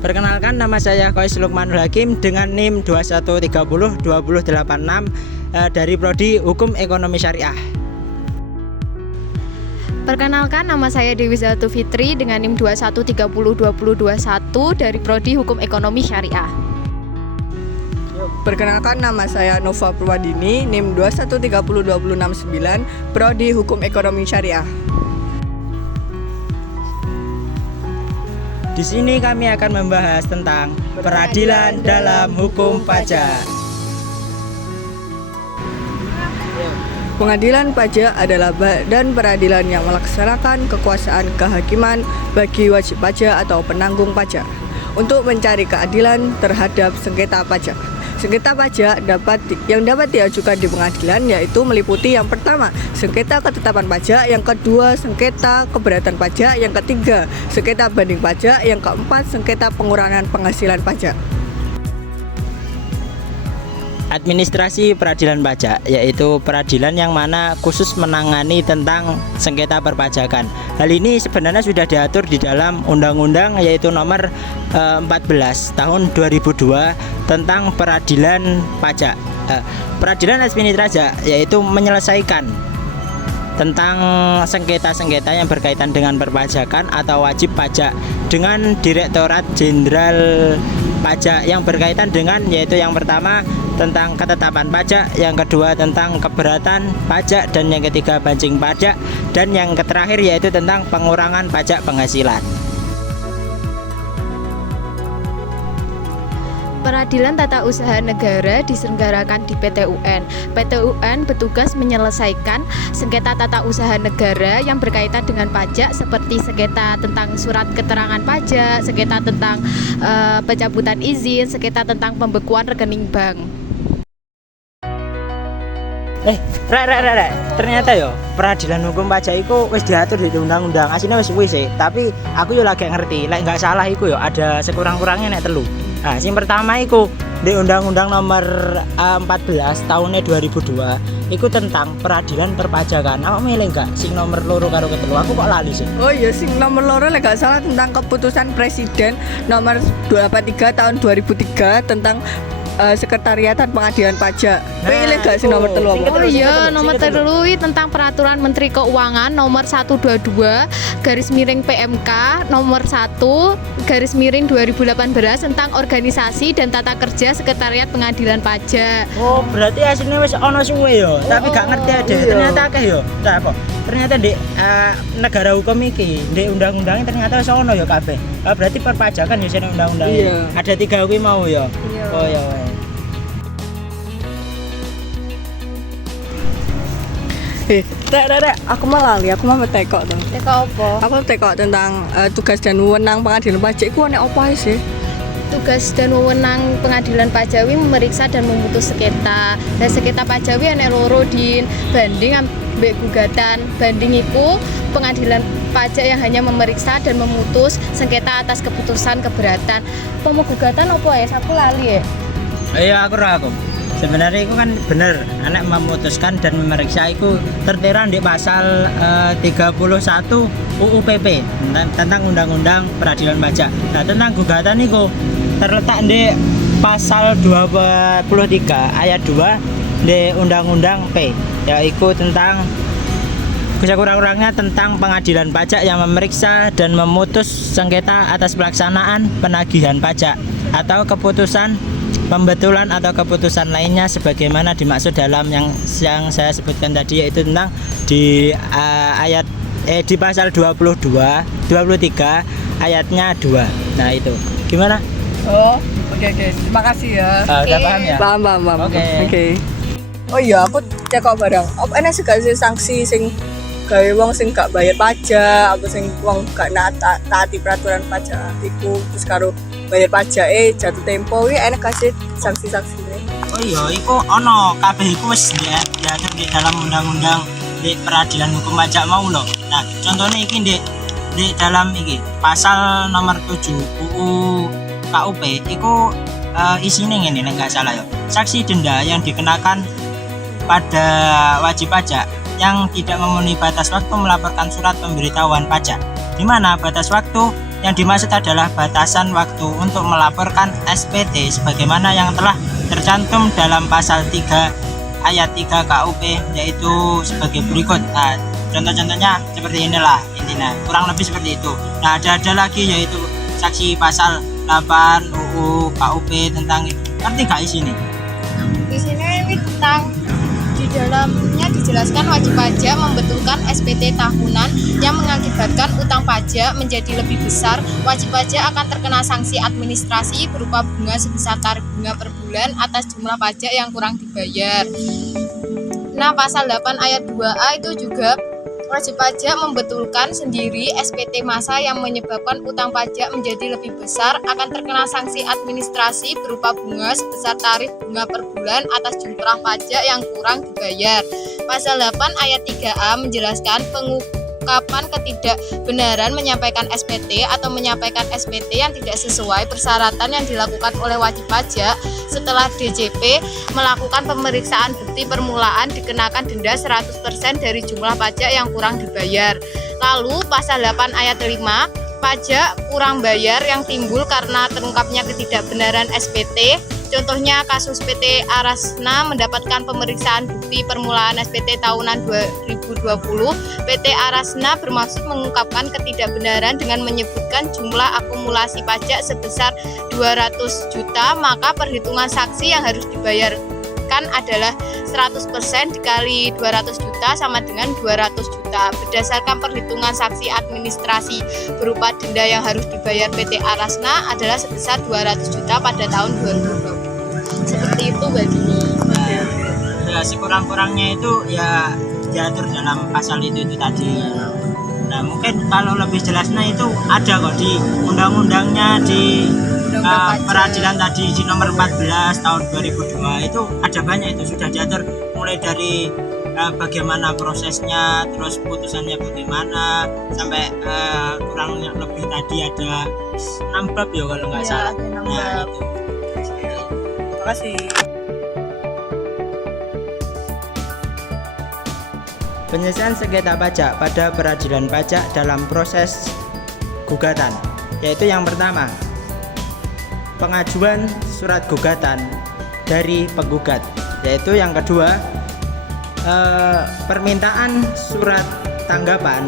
Perkenalkan, nama saya Kois Lukmanul Hakim dengan NIM 2130 2086 dari Prodi Hukum Ekonomi Syariah. Perkenalkan, nama saya Dewi Zatu Fitri dengan NIM 2130 2021 dari Prodi Hukum Ekonomi Syariah. Perkenalkan, nama saya Nova Purwadini, NIM 2130 269, Prodi Hukum Ekonomi Syariah. Di sini kami akan membahas tentang peradilan dalam hukum pajak. Pengadilan pajak adalah badan peradilan yang melaksanakan kekuasaan kehakiman bagi wajib pajak atau penanggung pajak untuk mencari keadilan terhadap sengketa pajak. Sengketa pajak yang dapat diajukan di pengadilan yaitu meliputi yang pertama, sengketa ketetapan pajak, yang kedua, sengketa keberatan pajak, yang ketiga, sengketa banding pajak, yang keempat, sengketa pengurangan penghasilan pajak. Administrasi peradilan pajak yaitu peradilan yang mana khusus menangani tentang sengketa perpajakan. Hal ini sebenarnya sudah diatur di dalam undang-undang yaitu nomor 14 tahun 2002 tentang peradilan pajak. Peradilan administrasi yaitu menyelesaikan tentang sengketa-sengketa yang berkaitan dengan perpajakan atau wajib pajak dengan Direktorat Jenderal Pajak yang berkaitan dengan yaitu yang pertama tentang ketetapan pajak, yang kedua tentang keberatan pajak, dan yang ketiga banding pajak, dan yang terakhir yaitu tentang pengurangan pajak penghasilan. Peradilan Tata Usaha Negara diselenggarakan di PT UN. PT UN bertugas menyelesaikan sengketa tata usaha negara yang berkaitan dengan pajak seperti sengketa tentang surat keterangan pajak, sengketa tentang pencabutan izin, sengketa tentang pembekuan rekening bank. Ternyata yo peradilan hukum pajak itu wis diatur di undang-undang. Aslinya wis sih, tapi aku yo lagi ngerti, lek nggak salah iku yo ada sekurang-kurangnya nek telu. Nah, yang pertama itu di Undang-Undang nomor 14 tahunnya 2002 itu tentang peradilan perpajakan. Apa milih enggak sing nomor loro karo ketelu? Aku kok lali sih. Oh iya, sing nomor loro lek gak salah tentang keputusan Presiden nomor 23 tahun 2003 tentang Sekretariatan Pengadilan Pajak. Pilih gak sih nomor telu? Oh iya, nomor telu tentang Peraturan Menteri Keuangan nomor 122 garis miring PMK nomor 1 garis miring 2018 tentang organisasi dan tata kerja Sekretariat Pengadilan Pajak. Oh, berarti aslinya wis ono suwe yo, tapi gak ngerti aja. Iya. Ternyata akeh yo. Nah, kok ternyata di negara hukum iki, di undang-undangnya ternyata wis ono yo kabeh. Berarti perpajakan yo sing undang-undang. Iya. Ada 3 kuwi mau yo. Iya. Oh ya. Aku malah lali, aku mau tekok tuh. Teka apa? Aku tekok tentang tugas dan wewenang pengadilan pajak. Iku ana apa sih? Tugas dan wewenang Pengadilan Pajawi memeriksa dan memutus sengketa. Dan sengketa Pajawi ana loro din, banding ambek gugatan. Banding iku Pengadilan Pajak yang hanya memeriksa dan memutus sengketa atas keputusan keberatan. Pemugugatan apa ya? Aku lali ya. Iya, aku. Sebenarnya itu kan bener, anak memutuskan dan memeriksa itu tertera di pasal 31 UU PP tentang Undang-Undang Peradilan Pajak. Nah, tentang gugatan itu terletak di pasal 23 ayat 2 di Undang-Undang P, yaitu tentang kurang-kurangnya tentang pengadilan pajak yang memeriksa dan memutus sengketa atas pelaksanaan penagihan pajak atau keputusan pembetulan atau keputusan lainnya sebagaimana dimaksud dalam yang saya sebutkan tadi, yaitu tentang di di pasal 23 ayatnya 2. Nah, itu gimana? Oh, oke. Terima kasih ya. Udah paham ya? Paham. Oke. Oh iya, aku tekok barang. Apa enak sih gak sih sanksi sing gawe wong sing gak bayar pajak, apa sing wong gak taati peraturan pajak iku terus karo bayar pajak jatuh tempo iki enak gak sih sanksi-sanksine? Oh iya, iku ono kabeh iku wis diatur di dalam undang-undang di peradilan hukum pajak mau lho. Nah, contohnya iki di dalam iki pasal nomor 7 UU KUP iku isinya ngene nek gak salah ya. Sanksi denda yang dikenakan pada wajib pajak yang tidak memenuhi batas waktu melaporkan surat pemberitahuan pajak, di mana batas waktu Yang dimaksud adalah batasan waktu untuk melaporkan SPT sebagaimana yang telah tercantum dalam pasal 3 ayat 3 KUP, yaitu sebagai berikut. Nah, contoh-contohnya seperti inilah intinya, kurang lebih seperti itu. Nah, ada lagi yaitu saksi pasal 8 UU KUP tentang itu. Ngerti gak sini? Di sini ini tentang di dalamnya dijelaskan wajib pajak membetulkan SPT tahunan yang mengakibatkan utang pajak menjadi lebih besar. Wajib pajak akan terkena sanksi administrasi berupa bunga sebesar tarif bunga per bulan atas jumlah pajak yang kurang dibayar. Nah, pasal 8 ayat 2A itu juga wajib pajak membetulkan sendiri SPT masa yang menyebabkan utang pajak menjadi lebih besar akan terkena sanksi administrasi berupa bunga sebesar tarif bunga per bulan atas jumlah pajak yang kurang dibayar. Pasal 8 ayat 3A menjelaskan pengungkapan ketidakbenaran menyampaikan SPT atau menyampaikan SPT yang tidak sesuai persyaratan yang dilakukan oleh wajib pajak setelah DJP melakukan pemeriksaan bukti permulaan dikenakan denda 100% dari jumlah pajak yang kurang dibayar. Lalu pasal 8 ayat 5, pajak kurang bayar yang timbul karena terungkapnya ketidakbenaran SPT. Contohnya kasus PT Arasna mendapatkan pemeriksaan bukti permulaan SPT tahunan 2020. PT Arasna bermaksud mengungkapkan ketidakbenaran dengan menyebutkan jumlah akumulasi pajak sebesar 200 juta, maka perhitungan saksi yang harus dibayarkan adalah 100% dikali 200 juta sama dengan 200 juta. Berdasarkan perhitungan saksi administrasi berupa denda yang harus dibayar PT Arasna adalah sebesar 200 juta pada tahun 2020. Seperti itu begini. Ya, sekurang-kurangnya itu ya diatur dalam pasal itu tadi. Nah, mungkin kalau lebih jelasnya itu ada kok di undang-undangnya, di peradilan tadi di nomor 14 tahun 2002 itu ada banyak, itu sudah diatur mulai dari bagaimana prosesnya, terus putusannya bagaimana, sampai kurang lebih tadi ada 6 bab ya kalau nggak salah. Nah, itu. Terima kasih. Penyelesaian sengketa pajak pada peradilan pajak dalam proses gugatan, yaitu yang pertama, pengajuan surat gugatan dari penggugat, yaitu yang kedua, permintaan surat tanggapan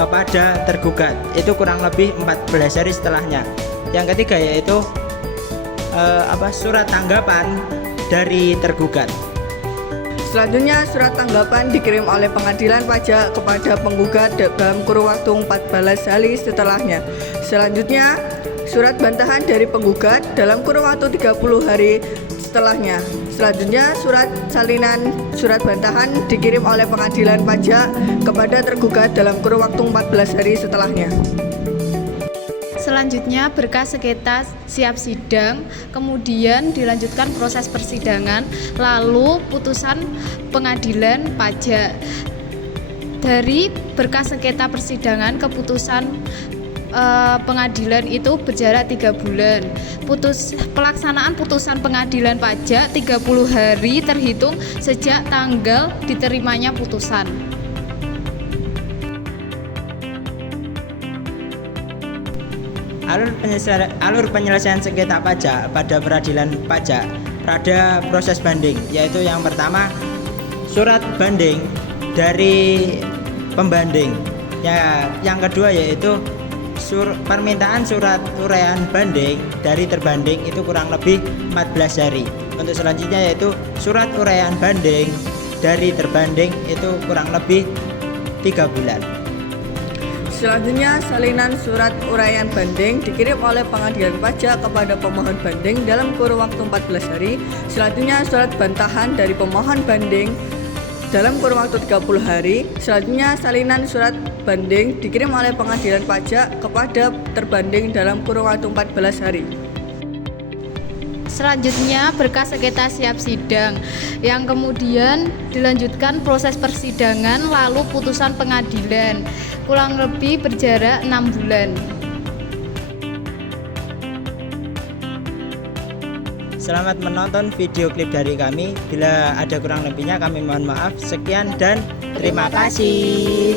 kepada tergugat, itu kurang lebih 14 hari setelahnya. Yang ketiga yaitu surat tanggapan dari tergugat. Selanjutnya, surat tanggapan dikirim oleh pengadilan pajak kepada penggugat dalam kurun waktu 14 hari setelahnya. Selanjutnya, surat bantahan dari penggugat dalam kurun waktu 30 hari setelahnya. Selanjutnya, surat salinan surat bantahan dikirim oleh pengadilan pajak kepada tergugat dalam kurun waktu 14 hari setelahnya. Selanjutnya berkas sengketa siap sidang, kemudian dilanjutkan proses persidangan, lalu putusan pengadilan pajak. Dari berkas sengketa persidangan ke putusan pengadilan itu berjarak 3 bulan. Pelaksanaan putusan pengadilan pajak 30 hari terhitung sejak tanggal diterimanya putusan. Alur penyelesaian sengketa pajak pada peradilan pajak pada proses banding, yaitu yang pertama, surat banding dari pembanding. Ya, yang kedua yaitu permintaan surat uraian banding dari terbanding, itu kurang lebih 14 hari. Untuk selanjutnya yaitu surat uraian banding dari terbanding, itu kurang lebih 3 bulan. Selanjutnya, salinan surat uraian banding dikirim oleh pengadilan pajak kepada pemohon banding dalam kurun waktu 14 hari. Selanjutnya, surat bantahan dari pemohon banding dalam kurun waktu 30 hari. Selanjutnya, salinan surat banding dikirim oleh pengadilan pajak kepada terbanding dalam kurun waktu 14 hari. Selanjutnya berkas sengketa siap sidang, yang kemudian dilanjutkan proses persidangan lalu putusan pengadilan, kurang lebih berjarak 6 bulan. Selamat menonton video klip dari kami. Bila ada kurang lebihnya kami mohon maaf. Sekian dan terima kasih.